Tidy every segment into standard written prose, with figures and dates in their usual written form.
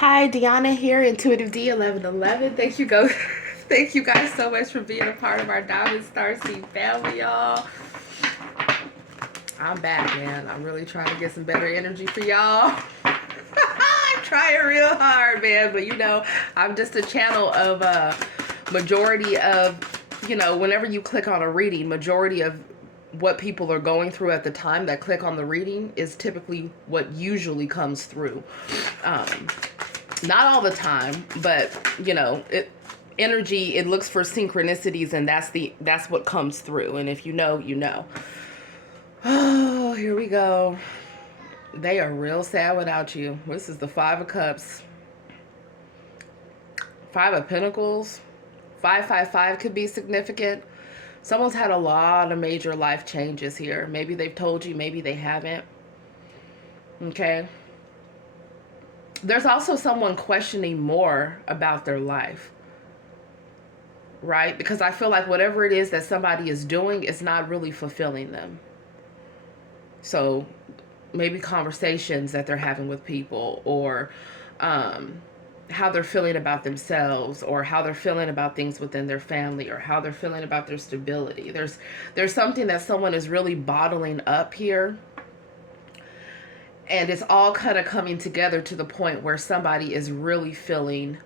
Hi, Dionna here, Intuitive D 1111. Thank you, thank you guys so much for being a part of our Diamond Star Seed family, y'all. I'm back, man. I'm really trying to get some better energy for y'all. I'm trying real hard, man. But you know, I'm just a channel of majority of, whenever you click on a reading, majority of what people are going through at the time that click on the reading is typically what usually comes through. Not all the time, but energy, it looks for synchronicities, and that's what comes through. And if you know, you know. Oh, here we go. They are real sad without you. This is the Five of Cups. Five of Pentacles. 555 could be significant. Someone's had a lot of major life changes here. Maybe they've told you, maybe they haven't. Okay. There's also someone questioning more about their life, right? Because I feel like whatever it is that somebody is doing is not really fulfilling them. So maybe conversations that they're having with people, or how they're feeling about themselves, or how they're feeling about things within their family, or how they're feeling about their stability. There's something that someone is really bottling up here. And it's all kind of coming together to the point where somebody is really feeling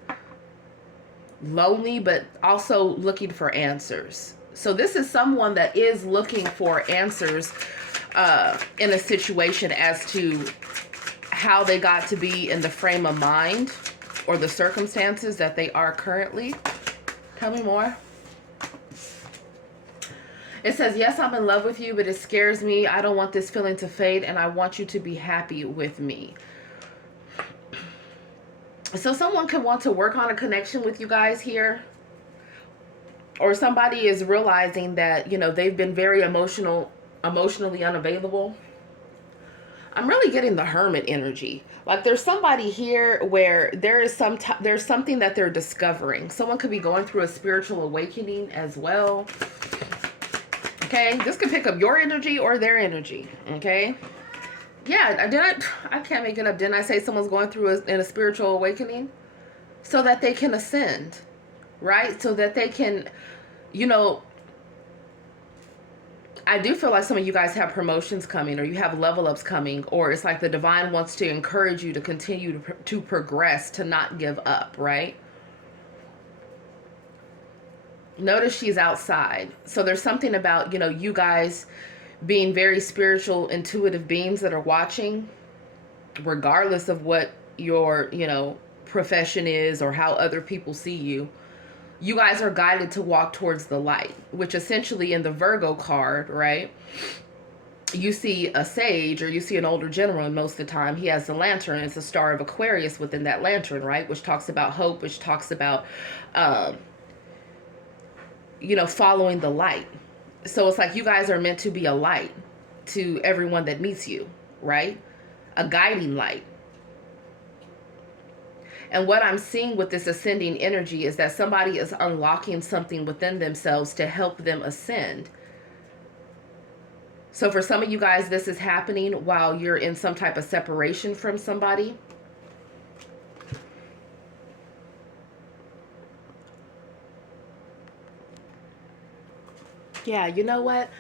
lonely, but also looking for answers. So this is someone that is looking for answers in a situation as to how they got to be in the frame of mind or the circumstances that they are currently. Tell me more. It says, yes, I'm in love with you, but it scares me. I don't want this feeling to fade, and I want you to be happy with me. So someone could want to work on a connection with you guys here. Or somebody is realizing that, they've been very emotionally unavailable. I'm really getting the Hermit energy. Like there's somebody here where there's something that they're discovering. Someone could be going through a spiritual awakening as well. Okay, this could pick up your energy or their energy. Okay, yeah, I can't make it up. Didn't I say someone's going through in a spiritual awakening so that they can ascend, right? So that they can, I do feel like some of you guys have promotions coming, or you have level ups coming, or it's like the divine wants to encourage you to continue to progress, to not give up, right? Notice she's outside. So there's something about, you guys being very spiritual, intuitive beings that are watching, regardless of what your, profession is or how other people see you. You guys are guided to walk towards the light, which essentially in the Virgo card, right? You see a sage, or you see an older gentleman most of the time. He has the lantern. It's a star of Aquarius within that lantern, right? Which talks about hope, which talks about, following the light. So it's like you guys are meant to be a light to everyone that meets you, right? A guiding light. And what I'm seeing with this ascending energy is that somebody is unlocking something within themselves to help them ascend. So for some of you guys, this is happening while you're in some type of separation from somebody. Yeah, you know what?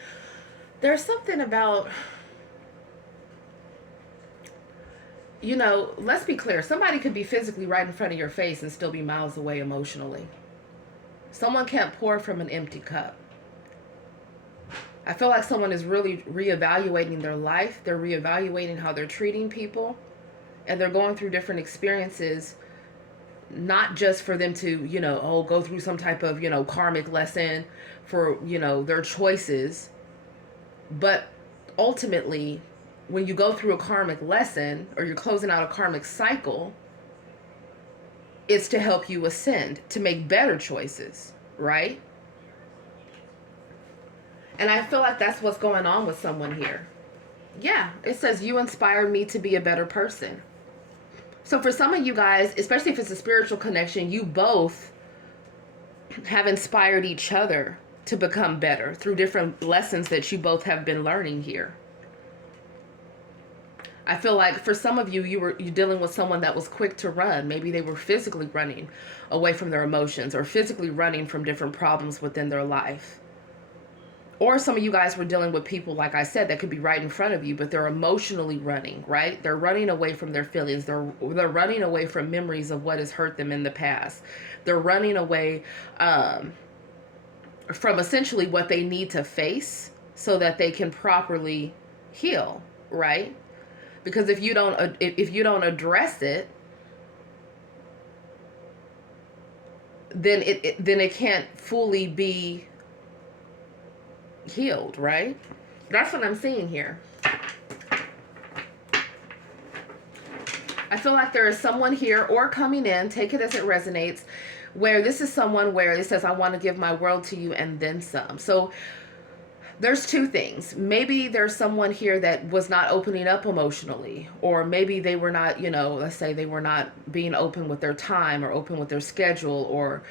There's something about, let's be clear. Somebody could be physically right in front of your face and still be miles away emotionally. Someone can't pour from an empty cup. I feel like someone is really reevaluating their life. They're reevaluating how they're treating people. And they're going through different experiences, not just for them to, go through some type of, karmic lesson for, their choices. But ultimately, when you go through a karmic lesson, or you're closing out a karmic cycle, it's to help you ascend, to make better choices, right? And I feel like that's what's going on with someone here. Yeah, it says, you inspired me to be a better person. So for some of you guys, especially if it's a spiritual connection, you both have inspired each other to become better through different lessons that you both have been learning here. I feel like for some of you, you're dealing with someone that was quick to run. Maybe they were physically running away from their emotions or physically running from different problems within their life. Or some of you guys were dealing with people, like I said, that could be right in front of you, but they're emotionally running, right? They're running away from their feelings. They're running away from memories of what has hurt them in the past. They're running away from essentially what they need to face so that they can properly heal, right? Because if you don't address it, then it can't fully be healed, right? That's what I'm seeing here. I feel like there is someone here or coming in, take it as it resonates, where this is someone where it says, I want to give my world to you and then some. So there's two things. Maybe there's someone here that was not opening up emotionally, or maybe they were not, let's say they were not being open with their time or open with their schedule, or,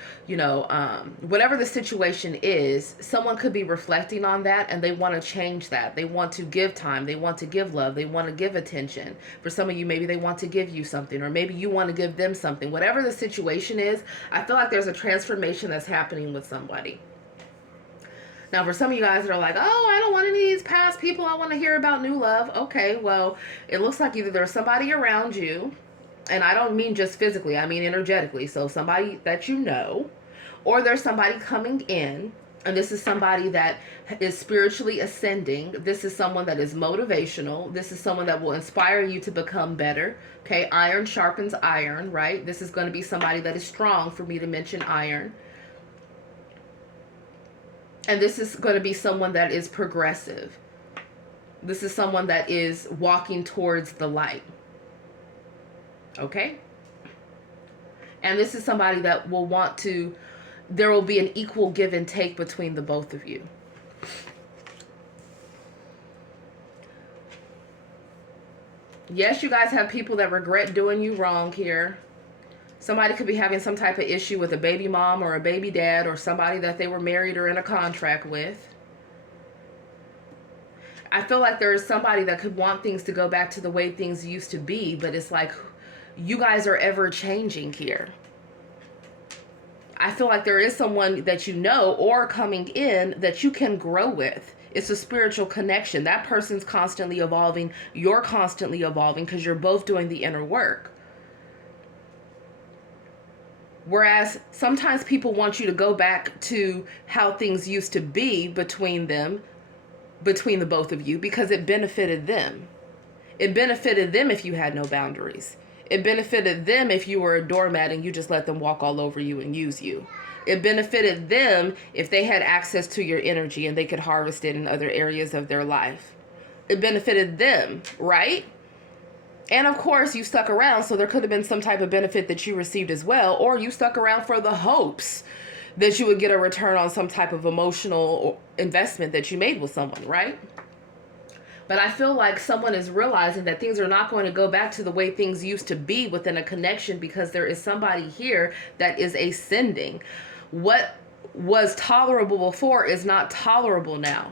whatever the situation is, someone could be reflecting on that and they want to change that. They want to give time. They want to give love. They want to give attention. For some of you, maybe they want to give you something, or maybe you want to give them something. Whatever the situation is, I feel like there's a transformation that's happening with somebody. Now, for some of you guys that are like, oh, I don't want any of these past people. I want to hear about new love. Okay, well, it looks like either there's somebody around you, and I don't mean just physically, I mean energetically. So somebody that you know, or there's somebody coming in, and this is somebody that is spiritually ascending. This is someone that is motivational. This is someone that will inspire you to become better. Okay, iron sharpens iron, right? This is going to be somebody that is strong, for me to mention iron. And this is going to be someone that is progressive. This is someone that is walking towards the light. Okay? And this is somebody that will want to, there will be an equal give and take between the both of you. Yes, you guys have people that regret doing you wrong here. Somebody could be having some type of issue with a baby mom or a baby dad, or somebody that they were married or in a contract with. I feel like there is somebody that could want things to go back to the way things used to be, but it's like you guys are ever changing here. I feel like there is someone that you know or coming in that you can grow with. It's a spiritual connection. That person's constantly evolving. You're constantly evolving because you're both doing the inner work. Whereas sometimes people want you to go back to how things used to be between the both of you, because it benefited them. It benefited them if you had no boundaries. It benefited them if you were a doormat and you just let them walk all over you and use you. It benefited them if they had access to your energy and they could harvest it in other areas of their life. It benefited them, right? And of course, you stuck around, so there could have been some type of benefit that you received as well, or you stuck around for the hopes that you would get a return on some type of emotional investment that you made with someone, right? But I feel like someone is realizing that things are not going to go back to the way things used to be within a connection, because there is somebody here that is ascending. What was tolerable before is not tolerable now.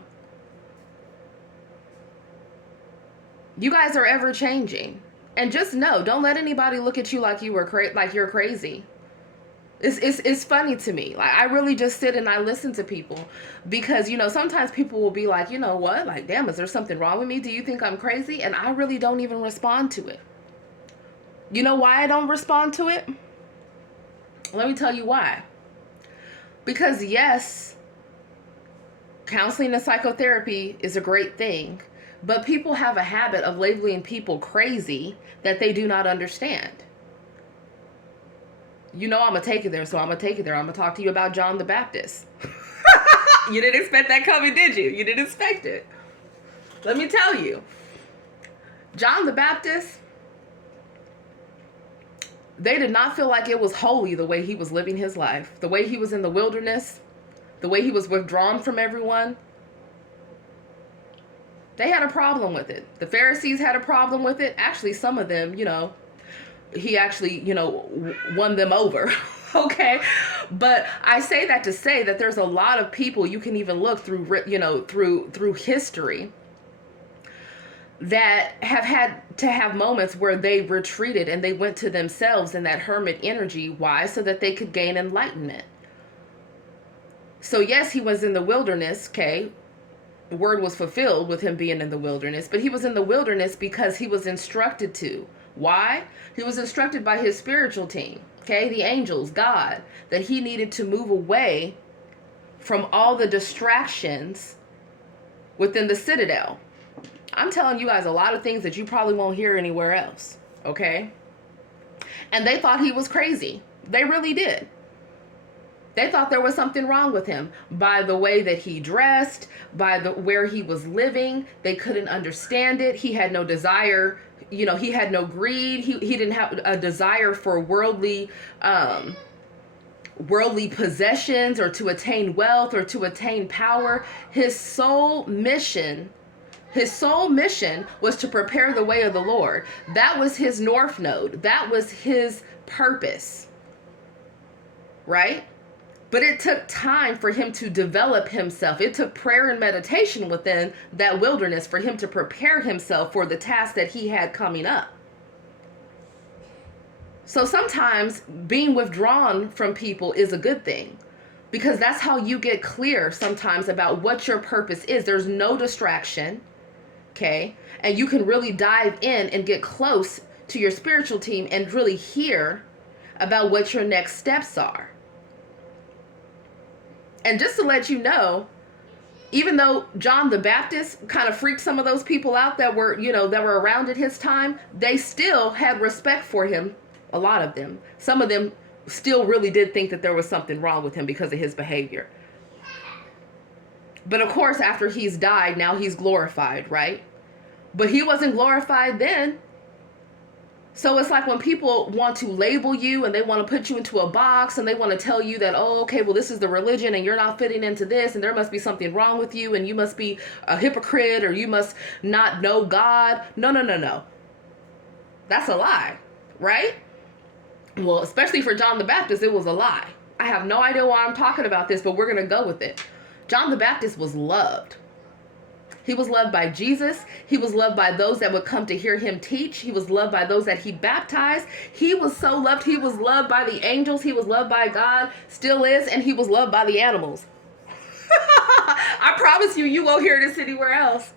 You guys are ever changing. And just know, don't let anybody look at you like you were like you're crazy. It's funny to me. Like, I really just sit and I listen to people, because, sometimes people will be like, you know what? Like, damn, is there something wrong with me? Do you think I'm crazy? And I really don't even respond to it. You know why I don't respond to it? Let me tell you why. Because yes, counseling and psychotherapy is a great thing. But people have a habit of labeling people crazy that they do not understand. I'm going to take it there, so I'm going to take it there. I'm going to talk to you about John the Baptist. You didn't expect that coming, did you? You didn't expect it. Let me tell you. John the Baptist, they did not feel like it was holy the way he was living his life. The way he was in the wilderness. The way he was withdrawn from everyone. They had a problem with it. The Pharisees had a problem with it. Actually, some of them, he actually, won them over. Okay. But I say that to say that there's a lot of people, you can even look through, through history, that have had to have moments where they retreated and they went to themselves in that hermit energy. Why? So that they could gain enlightenment. So yes, he was in the wilderness, okay? The word was fulfilled with him being in the wilderness, but he was in the wilderness because he was instructed to. Why? He was instructed by his spiritual team, okay? The angels, God, that he needed to move away from all the distractions within the citadel. I'm telling you guys a lot of things that you probably won't hear anywhere else, okay? And they thought he was crazy. They really did. They thought there was something wrong with him by the way that he dressed, by the where he was living. They couldn't understand it. He had no desire, you know, he had no greed. He didn't have a desire for worldly possessions or to attain wealth or to attain power. His sole mission was to prepare the way of the Lord. That was his north node. That was his purpose. Right? But it took time for him to develop himself. It took prayer and meditation within that wilderness for him to prepare himself for the task that he had coming up. So sometimes being withdrawn from people is a good thing, because that's how you get clear sometimes about what your purpose is. There's no distraction, okay? And you can really dive in and get close to your spiritual team and really hear about what your next steps are. And just to let you know, even though John the Baptist kind of freaked some of those people out that were, you know, that were around at his time, they still had respect for him. A lot of them. Some of them still really did think that there was something wrong with him because of his behavior. But of course, after he's died, now he's glorified, right? But he wasn't glorified then. So it's like when people want to label you and they want to put you into a box and they want to tell you that, oh, okay, well, this is the religion and you're not fitting into this and there must be something wrong with you and you must be a hypocrite or you must not know God. No. That's a lie, right? Well, especially for John the Baptist, it was a lie. I have no idea why I'm talking about this, but we're going to go with it. John the Baptist was loved. He was loved by Jesus. He was loved by those that would come to hear him teach. He was loved by those that he baptized. He was so loved. He was loved by the angels. He was loved by God, still is, and he was loved by the animals. I promise you, you won't hear this anywhere else.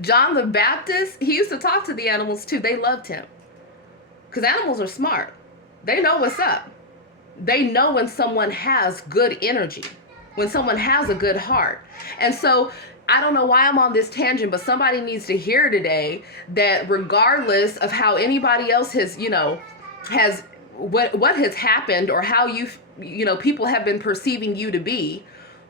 John the Baptist, he used to talk to the animals too. They loved him. Because animals are smart. They know what's up. They know when someone has good energy, when someone has a good heart. And so I don't know why I'm on this tangent, but somebody needs to hear today that regardless of how anybody else has, you know, has what has happened or how you know, people have been perceiving you to be,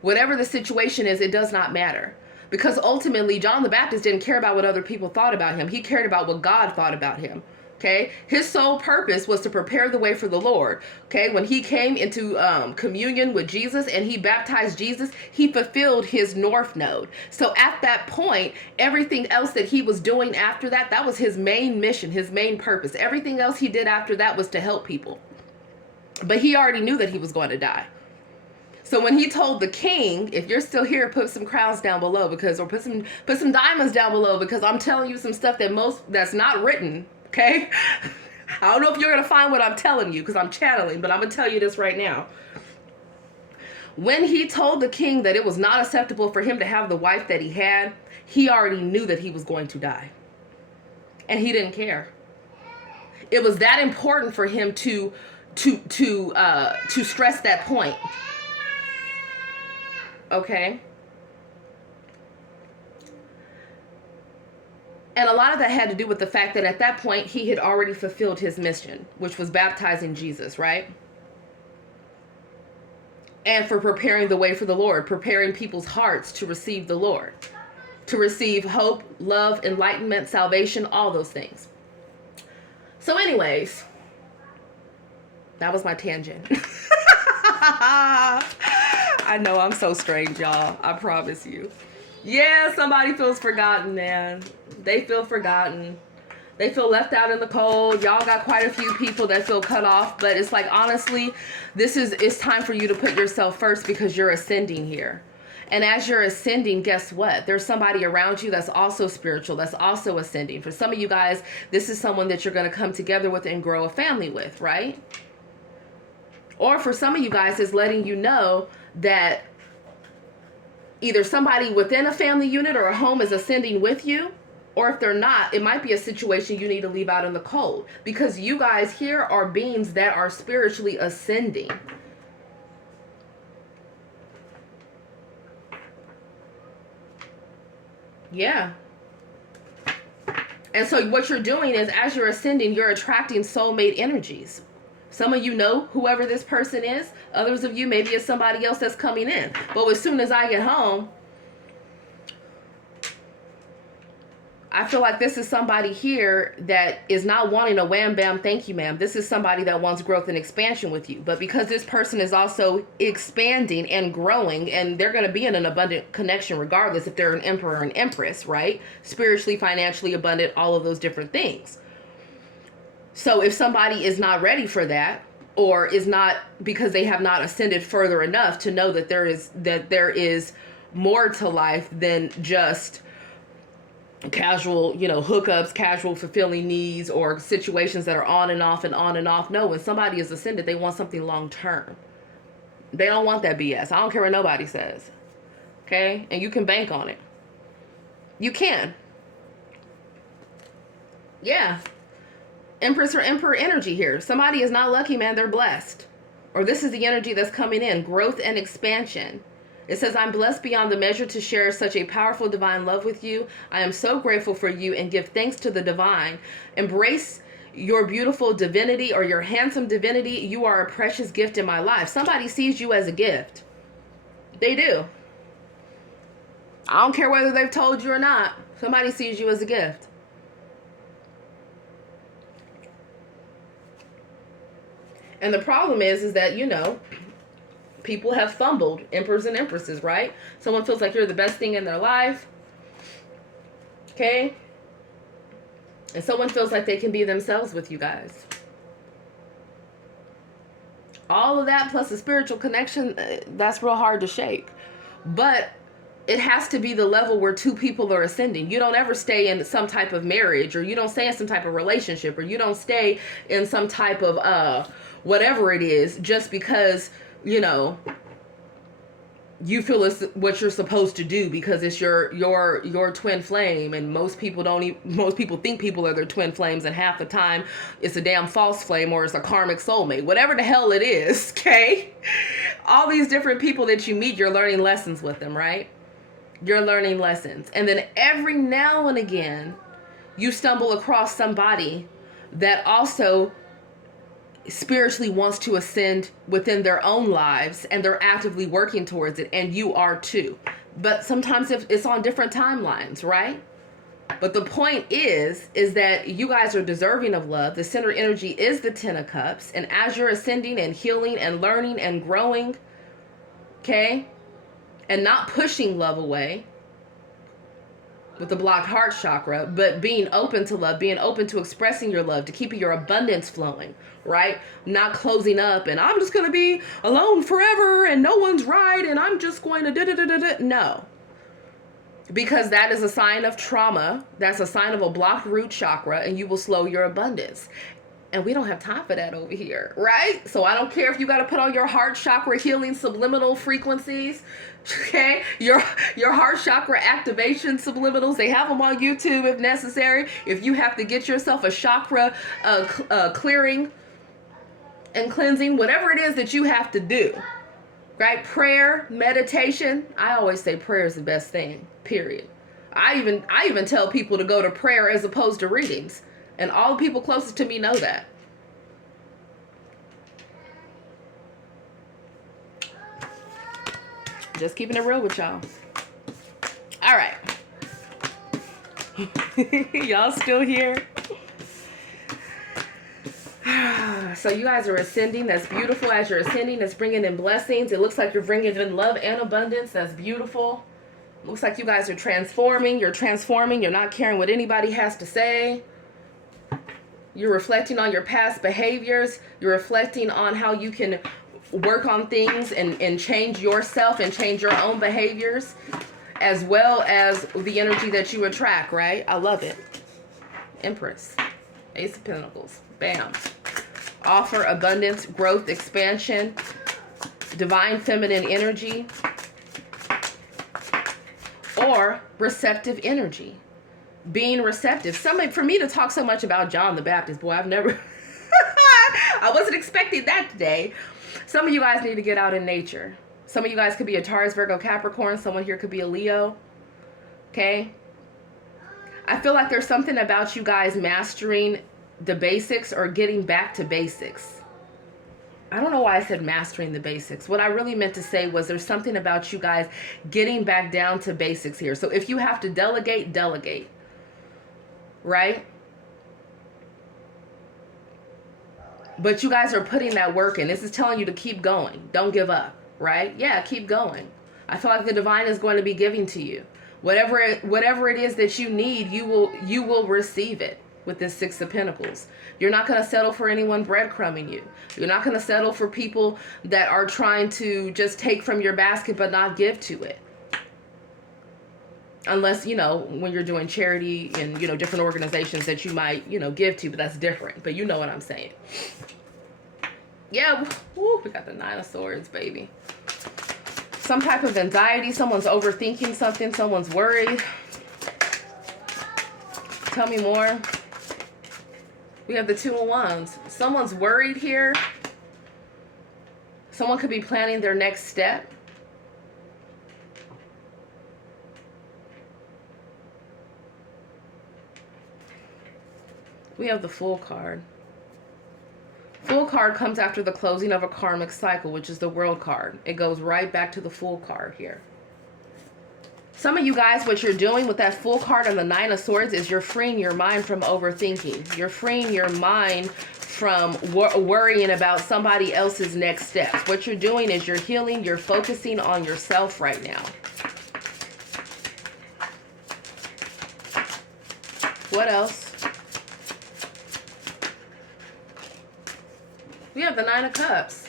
whatever the situation is, it does not matter. Because ultimately, John the Baptist didn't care about what other people thought about him. He cared about what God thought about him. Okay, his sole purpose was to prepare the way for the Lord. Okay, when he came into communion with Jesus and he baptized Jesus, he fulfilled his north node. So at that point, everything else that he was doing after that, that was his main mission, his main purpose. Everything else he did after that was to help people. But he already knew that he was going to die. So when he told the king, if you're still here, put some crowns down below because, or put some diamonds down below because I'm telling you some stuff that's not written. Okay? I don't know if you're going to find what I'm telling you because I'm channeling, but I'm going to tell you this right now. When he told the king that it was not acceptable for him to have the wife that he had, he already knew that he was going to die. And he didn't care. It was that important for him to stress that point. Okay? And a lot of that had to do with the fact that at that point, he had already fulfilled his mission, which was baptizing Jesus, right? And for preparing the way for the Lord, preparing people's hearts to receive the Lord, to receive hope, love, enlightenment, salvation, all those things. So anyways, that was my tangent. I know I'm so strange, y'all. I promise you. Yeah, somebody feels forgotten, man. They feel forgotten. They feel left out in the cold. Y'all got quite a few people that feel cut off. But it's like, honestly, it's time for you to put yourself first because you're ascending here. And as you're ascending, guess what? There's somebody around you that's also spiritual, that's also ascending. For some of you guys, this is someone that you're going to come together with and grow a family with, right? Or for some of you guys, it's letting you know that either somebody within a family unit or a home is ascending with you, or if they're not, it might be a situation you need to leave out in the cold, because you guys here are beings that are spiritually ascending. Yeah. And so what you're doing is, as you're ascending, you're attracting soulmate energies. Some of you know whoever this person is. Others of you, maybe it's somebody else that's coming in. But as soon as I get home, I feel like this is somebody here that is not wanting a wham bam thank you ma'am. This is somebody that wants growth and expansion with you. But because this person is also expanding and growing, and they're going to be in an abundant connection regardless if they're an emperor or an empress, right? Spiritually, financially abundant, all of those different things. So if somebody is not ready for that, or is not, because they have not ascended further enough to know that there is more to life than just casual, hookups, casual fulfilling needs, or situations that are on and off and on and off. No, when somebody is ascended, they want something long term. They don't want that BS. I don't care what nobody says. Okay? And you can bank on it. You can. Yeah. Empress or Emperor energy here. Somebody is not lucky, man. They're blessed. Or this is the energy that's coming in. Growth and expansion. It says, I'm blessed beyond the measure to share such a powerful divine love with you. I am so grateful for you and give thanks to the divine. Embrace your beautiful divinity, or your handsome divinity. You are a precious gift in my life. Somebody sees you as a gift. They do. I don't care whether they've told you or not. Somebody sees you as a gift. And the problem is that, people have fumbled, emperors and empresses, right? Someone feels like you're the best thing in their life. Okay? And someone feels like they can be themselves with you guys. All of that plus a spiritual connection, that's real hard to shake. But it has to be the level where two people are ascending. You don't ever stay in some type of marriage, or you don't stay in some type of relationship, or you don't stay in some type of whatever it is just because, you feel it's what you're supposed to do because it's your twin flame. And most people think people are their twin flames, and half the time it's a damn false flame, or it's a karmic soulmate, whatever the hell it is. Okay? All these different people that you meet, you're learning lessons with them, right? You're learning lessons. And then every now and again, you stumble across somebody that also spiritually wants to ascend within their own lives, and they're actively working towards it, and you are too. But sometimes it's on different timelines, right? But the point is that you guys are deserving of love. The center energy is the Ten of Cups, and as you're ascending and healing and learning and growing, okay, and not pushing love away with the blocked heart chakra, but being open to love, being open to expressing your love, to keeping your abundance flowing, right? Not closing up and I'm just going to be alone forever and no one's right and I'm just going to da-da-da-da-da. No. Because that is a sign of trauma. That's a sign of a blocked root chakra, and you will slow your abundance. And we don't have time for that over here, right? So I don't care if you got to put on your heart chakra healing subliminal frequencies, okay? Your heart chakra activation subliminals. They have them on YouTube if necessary. If you have to get yourself a chakra clearing and cleansing, whatever it is that you have to do, right? Prayer, meditation. I always say prayer is the best thing, period. I even tell people to go to prayer as opposed to readings. And all the people closest to me know that. Just keeping it real with y'all. All right. Y'all still here? So you guys are ascending. That's beautiful. As you're ascending, it's bringing in blessings. It looks like you're bringing in love and abundance. That's beautiful. Looks like you guys are transforming. You're transforming. You're not caring what anybody has to say. You're reflecting on your past behaviors. You're reflecting on how you can work on things and change yourself and change your own behaviors, as well as the energy that you attract, right? I love it. Empress. Ace of Pentacles. Bam. Offer abundance, growth, expansion, divine feminine energy, or receptive energy. Being receptive. For me to talk so much about John the Baptist, boy, I've never... I wasn't expecting that today. Some of you guys need to get out in nature. Some of you guys could be a Taurus, Virgo, Capricorn. Someone here could be a Leo. Okay? I feel like there's something about you guys mastering the basics or getting back to basics. I don't know why I said mastering the basics. What I really meant to say was there's something about you guys getting back down to basics here. So if you have to delegate, delegate. Right? But you guys are putting that work in. This is telling you to keep going. Don't give up. Right? Yeah, keep going. I feel like the divine is going to be giving to you. Whatever it is that you need, you will receive it with this Six of Pentacles. You're not going to settle for anyone breadcrumbing you. You're not going to settle for people that are trying to just take from your basket but not give to it. Unless, you know, when you're doing charity and, you know, different organizations that you might, you know, give to, but that's different. But you know what I'm saying. Yeah, woo, we got the Nine of Swords, baby. Some type of anxiety, someone's overthinking something, someone's worried. Tell me more. We have the Two of Wands. Someone's worried here. Someone could be planning their next step. We have the Fool card. Fool card comes after the closing of a karmic cycle, which is the World card. It goes right back to the Fool card here. Some of you guys, what you're doing with that Fool card and the Nine of Swords is you're freeing your mind from overthinking. You're freeing your mind from worrying about somebody else's next steps. What you're doing is you're healing, you're focusing on yourself right now. What else? We have the Nine of Cups.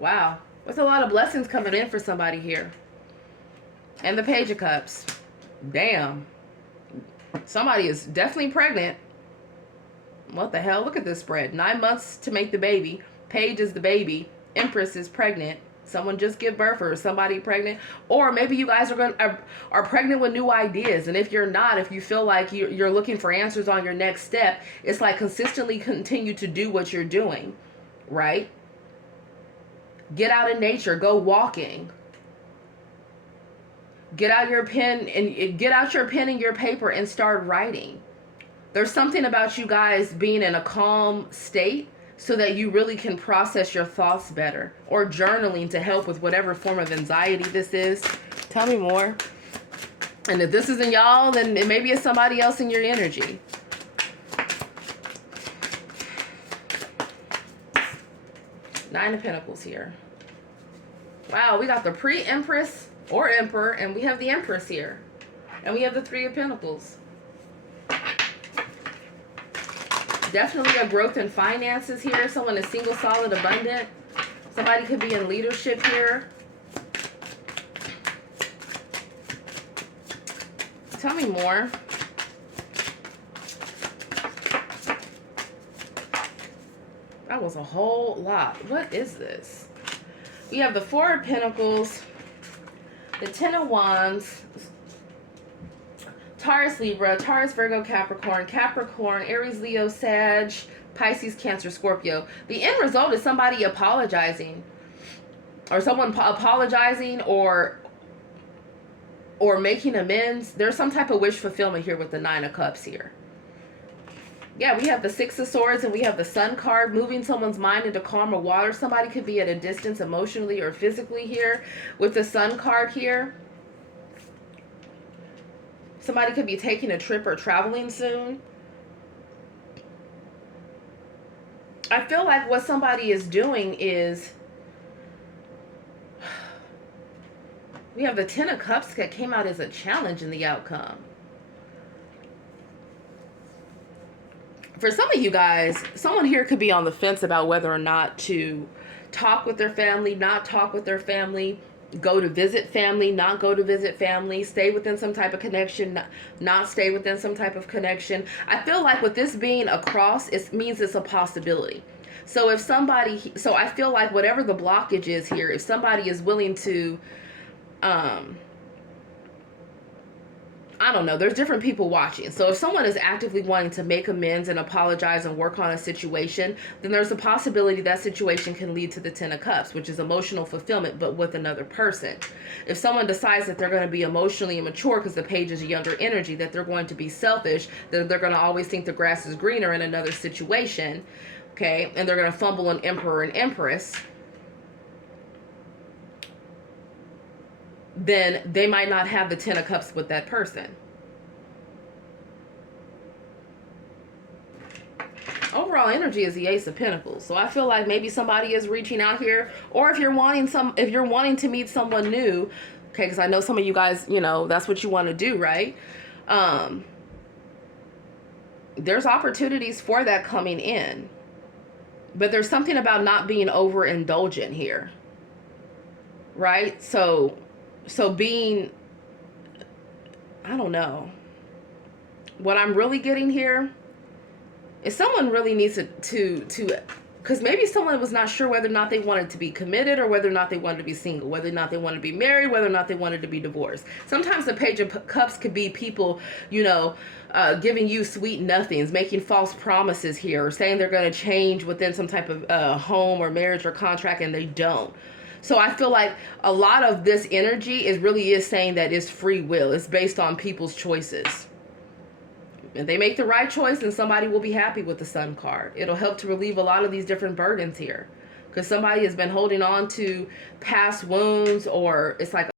Wow. There's a lot of blessings coming in for somebody here. And the Page of Cups. Damn. Somebody is definitely pregnant. What the hell? Look at this spread. 9 months to make the baby. Page is the baby. Empress is pregnant. Someone just give birth or somebody pregnant. Or maybe you guys are pregnant with new ideas. And if you're not, if you feel like you're looking for answers on your next step, it's like consistently continue to do what you're doing. Right? Get out in nature. Go walking. Get out your pen and your paper and start writing. There's something about you guys being in a calm state so that you really can process your thoughts better. Or journaling to help with whatever form of anxiety this is. Tell me more. And if this isn't y'all, then maybe it's somebody else in your energy. Nine of Pentacles here. Wow, we got the pre-Empress or Emperor, and we have the Empress here. And we have the Three of Pentacles. Definitely a growth in finances here. Someone is single, solid, abundant. Somebody could be in leadership here. Tell me more. That was a whole lot. What is this? We have the Four of Pentacles, the Ten of Wands, Taurus, Libra, Taurus, Virgo, Capricorn, Capricorn, Aries, Leo, Sag, Pisces, Cancer, Scorpio. The end result is somebody apologizing. Or someone apologizing or making amends. There's some type of wish fulfillment here with the Nine of Cups here. Yeah, we have the Six of Swords and we have the Sun card, moving someone's mind into calmer water. Somebody could be at a distance emotionally or physically here with the Sun card here. Somebody could be taking a trip or traveling soon. I feel like what somebody is doing is... We have the Ten of Cups that came out as a challenge in the outcome. For some of you guys, someone here could be on the fence about whether or not to talk with their family, not talk with their family, go to visit family, not go to visit family, stay within some type of connection, not stay within some type of connection. I feel like with this being a cross, it means it's a possibility. So if somebody, so I feel like whatever the blockage is here, if somebody is willing to, I don't know, there's different people watching. So if someone is actively wanting to make amends and apologize and work on a situation, then there's a possibility that situation can lead to the Ten of Cups, which is emotional fulfillment, but with another person. If someone decides that they're going to be emotionally immature because the page is a younger energy, that they're going to be selfish, that they're going to always think the grass is greener in another situation, okay, and they're going to fumble an Emperor and Empress, then they might not have the Ten of Cups with that person. Overall energy is the Ace of Pentacles. So I feel like maybe somebody is reaching out here, or if you're wanting to meet someone new, okay, because I know some of you guys, you know, that's what you want to do, right? There's opportunities for that coming in. But there's something about not being overindulgent here. Right? So being, I don't know. What I'm really getting here is someone really needs to because maybe someone was not sure whether or not they wanted to be committed or whether or not they wanted to be single, whether or not they wanted to be married, whether or not they wanted to be divorced. Sometimes the Page of Cups could be people, you know, giving you sweet nothings, making false promises here, or saying they're going to change within some type of home or marriage or contract, and they don't. So I feel like a lot of this energy is saying that it's free will. It's based on people's choices. If they make the right choice, then somebody will be happy with the Sun card. It'll help to relieve a lot of these different burdens here. Because somebody has been holding on to past wounds, or it's like